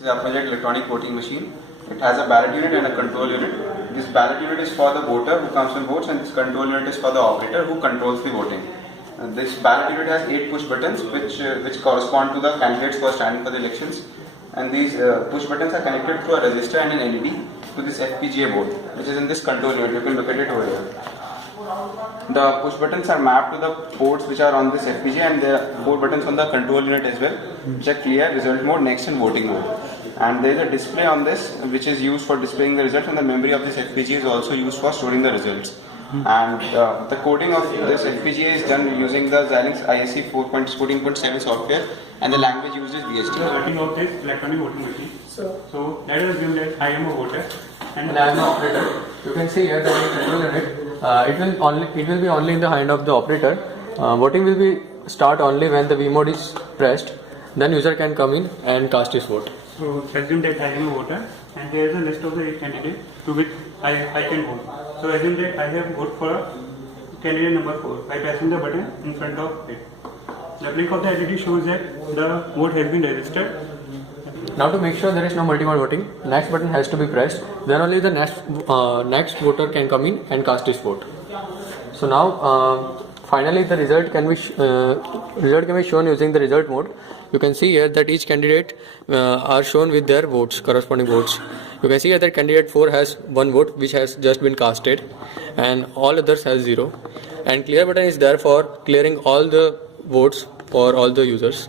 This is a Applegate electronic voting machine. It has a ballot unit and a control unit. This ballot unit is for the voter who comes and votes, and this control unit is for the operator who controls the voting. This ballot unit has 8 push buttons which correspond to the candidates who are standing for the elections. And these push buttons are connected through a resistor and an LED to this FPGA board, which is in this control unit. You can look at it over here. The push buttons are mapped to the ports which are on this FPGA, and there are 4 buttons on the control unit as well, which are clear, result mode, next, and voting mode. And there is a display on this which is used for displaying the results, and the memory of this FPGA is also used for storing the results. And the coding of this FPGA is done using the Xilinx ISC 14.7 software, and the language used is BSD. The working of this electronic voting machine. So let us assume that I am a voter and I am an operator. You can see here that in control unit, it will be only in the hand of the operator. Voting will be start only when the V mode is pressed. Then user can come in and cast his vote. So assume that I am a voter, and there is a list of the 8 candidates to which I can vote. So assume that I have voted for candidate number 4 by pressing the button in front of it. The blink of the LED shows that the vote has been registered. Now to make sure there is no multi-mode voting, next button has to be pressed. Then only the next voter can come in and cast his vote. So now finally the result can be shown using the result mode. You can see here that each candidate are shown with their votes, corresponding votes. You can see here that candidate 4 has 1 vote which has just been casted, and all others has 0. And clear button is there for clearing all the votes for all the users.